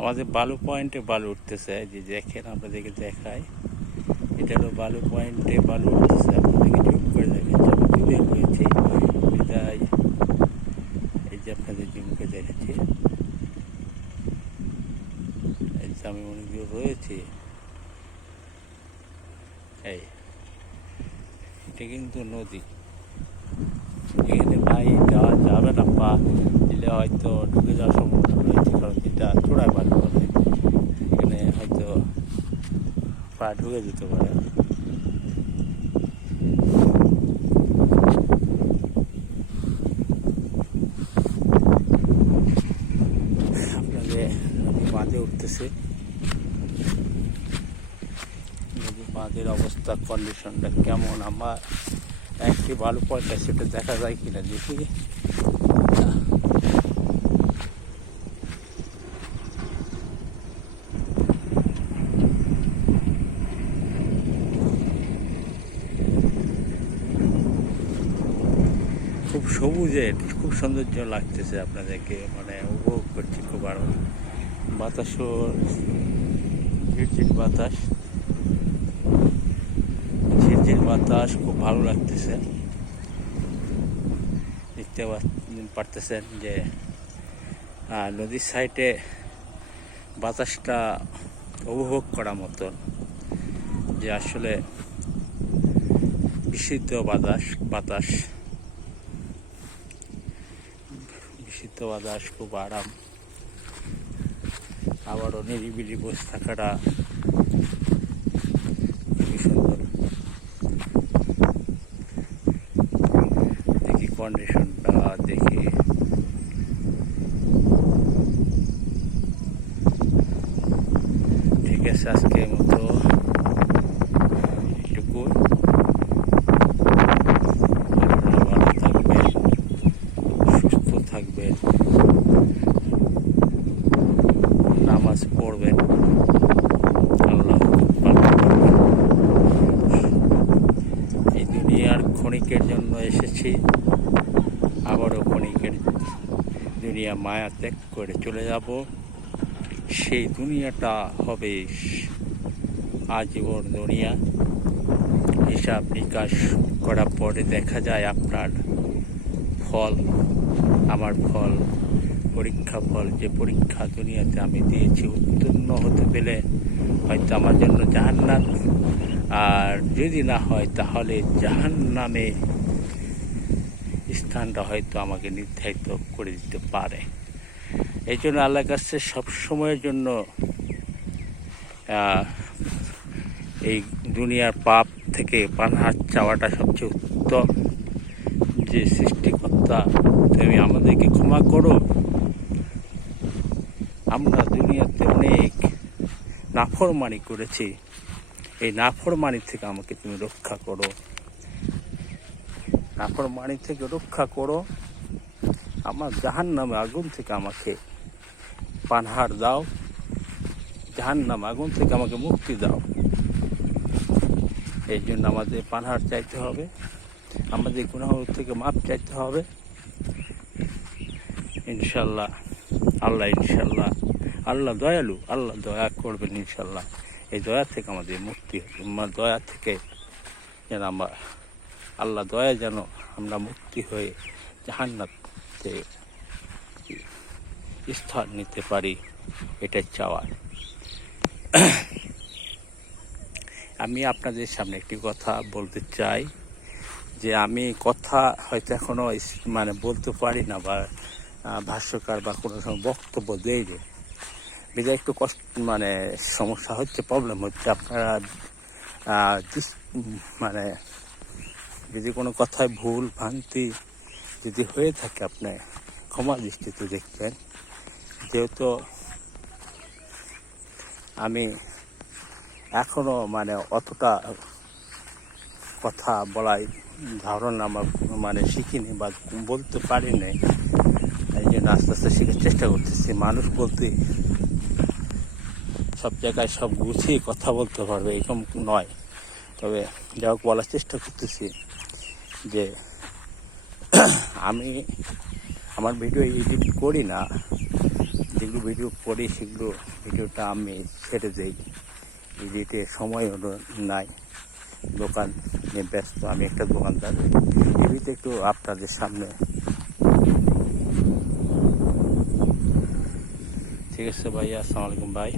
আমাদের বালু পয়েন্টে বালু উঠতেছে যে দেখেন আপনাদেরকে দেখাই। এটা হলো বালু পয়েন্টে বালু উঠতেছে, আপনাদেরকে জুম করে দেখেন এই যে আপনাদের জুম করে দেখাচ্ছি। এই যে আমি অনেক দূর রয়েছি। এই, এটা কিন্তু নদী। এখানে ভাই যাওয়া যাবে না, পা দিলে হয়তো ঢুকে যাওয়ার সম্ভাবনা রয়েছে, কারণ যেটা চূড়ায় বাদ করে এখানে হয়তো পা ঢুকে যেতে পারে। বাঁধে উঠতেছে। নদী বাঁধের অবস্থা কন্ডিশনটা কেমন? আমার একটি বালু পয়সা সেটা দেখা যায় কিনা দেখি। খুব সবুজে, খুব সৌন্দর্য লাগতেছে আপনাদেরকে মানে উপভোগ করছি খুব আরও বাতাসও ঝিরঝির বাতাস। ঝিরঝির বাতাস, খুব ভালো লাগতেছে। দেখতে পারতেছেন যে নদীর সাইডে বাতাসটা উপভোগ করার মতন যে আসলে বিশুদ্ধ বাতাস বাতাস। বিশুদ্ধ বাতাস খুব আরাম আবারও নিরিবিলি বসে থাকাটা খুবই সুন্দর। দেখি কন্ডিশনটা দেখি। ঠিক আছে আজকে এটুকু আপনারা ভালো থাকবেন সুস্থ থাকবেন নামাজ পড়বেন আল্লাহ পালন করবেন এই দুনিয়ার ক্ষণিকের জন্য এসেছি। আবারও ক্ষণিকের দুনিয়া মায়া ত্যাগ করে চলে যাব। সেই দুনিয়াটা হবে আজীবন দুনিয়া। হিসাব নিকাশ করার পরে দেখা যায় আপনার ফল, আমার ফল, পরীক্ষা ফল, যে পরীক্ষা দুনিয়াতে আমি দিয়েছি উত্তীর্ণ হতে পেলে হয়তো আমার জন্য জাহান্নাত। আর যদি না হয়, তাহলে জাহান নামে স্থানটা হয়তো আমাকে নির্ধারিত করে দিতে পারে। এই জন্য আল্লাহর কাছে সবসময়ের জন্য এই দুনিয়ার পাপ থেকে পানহাত চাওয়াটা সবচেয়ে উত্তম। যে সৃষ্টিকর্তা, তুমি আমাদেরকে ক্ষমা করো। আমরা দুনিয়াতে অনেক নাফরমানি করেছি। এই নাফরমানি থেকে আমাকে তুমি রক্ষা করো। নাফরমানি থেকে রক্ষা করো। আমার জাহান নামে আগুন থেকে আমাকে পানহার দাও। জাহান নাম আগুন থেকে আমাকে মুক্তি দাও। এই জন্য আমাদের পানহার চাইতে হবে। আমাদের গুনাহ থেকে মাপ চাইতে হবে। ইনশাল্লাহ, আল্লাহ ইনশাল্লাহ, আল্লাহ দয়ালু, আল্লাহ দয়া করবেন ইনশাল্লাহ। এই দয়া থেকে আমাদের মুক্তি দয়া থেকে যেন আমরা, আল্লাহ দয়া যেন আমরা মুক্তি হয়ে জাহান্নাতে স্থান নিতে পারি এটা চাওয়ার আমি আপনাদের সামনে একটি কথা বলতে চাই, যে আমি কথা হয়তো এখনও মানে বলতে পারি না বা ভাষ্যকার বা কোনো সময় বক্তব্য দেই বিধায় একটু কষ্ট মানে সমস্যা হচ্ছে প্রবলেম হচ্ছে। আপনারা মানে যদি কোনো কথায় ভুল, ভ্রান্তি যদি হয়ে থাকে আপনি, ক্ষমা দৃষ্টিতে দেখবেন। যেহেতু আমি এখনও মানে অতটা কথা বলাই ধারণা আমার মানে শিখিনি বা বলতে পারিনি। এই জন্য আস্তে আস্তে শেখার চেষ্টা করতেছি। মানুষ বলতে সব জায়গায় সব গুছিয়ে কথা বলতে পারবে, এরকম নয়। তবে যা হোক, বলার চেষ্টা করতেছি যে আমি আমার ভিডিও এডিট করি না। যেগুলো ভিডিও করি, সেগুলো ভিডিওটা আমি ছেড়ে দিই। এডিটে সময় হলো নাই। দোকান নিয়ে ব্যস্ত, আমি একটা দোকানদার। টিভিতে একটু আপনাদের সামনে। ঠিক আছে ভাই আসসালামু আলাইকুম ভাই।